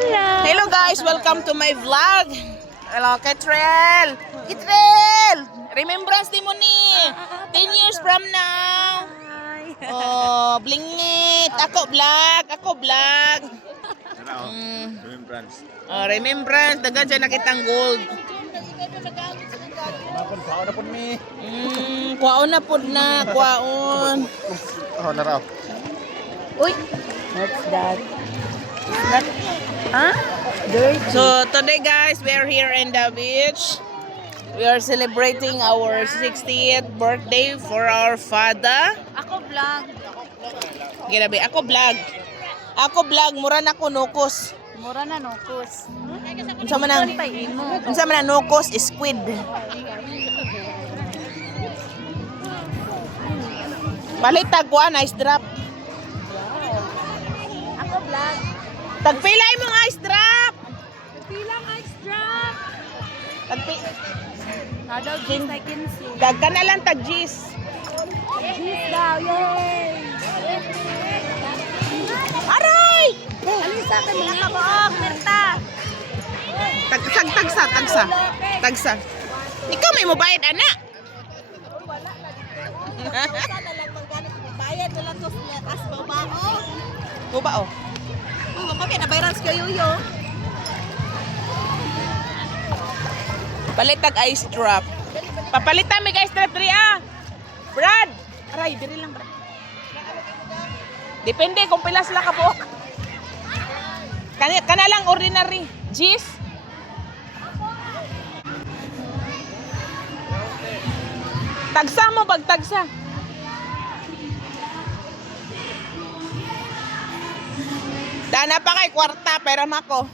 Hello. Hello guys, welcome to my vlog. Hello, Ketrel. Ketrel! Remembrance di mo ni. 10 years from now. Oh, blingit. Ako vlog. Remembrance. Oh, remembrance. Dagan siya nakitang gold. Kuhaon na po ni. Kwaon na pod na. Kwaon. Oh, naraw. Uy, what's that? That, huh? Dirty. So today guys, we are here in the beach. We are celebrating our 60th birthday for our father. Ako vlog. Ginabi, ako vlog. Ako vlog, mura na ko nukos. Mura na nukos. Unsa man ang unsa man ang nukos is squid. Palit tagwa na ice drop. Ako vlog. Tagpilay mong ice drop. Pilang ice drop. Tagpi Nadaw jeans I can see. dagka na lang tag G's. Jeans daw, yay! Aray! Alisa ka mga kabuok, Mirta. Tagsa. Ikaw may mobayad ana. Bayad na lang to as babao. Kuba oh. Oh, mami na viral sa yuyo. Palit tag ice drop. Papalitan mig ice drop diri ah. Brad, aray diri lang Brad. Depende kung pila sila ka buok. Kana lang ordinary. G's. Tagsa mo pag tagsa. Dana pa kay kwarta pero mako.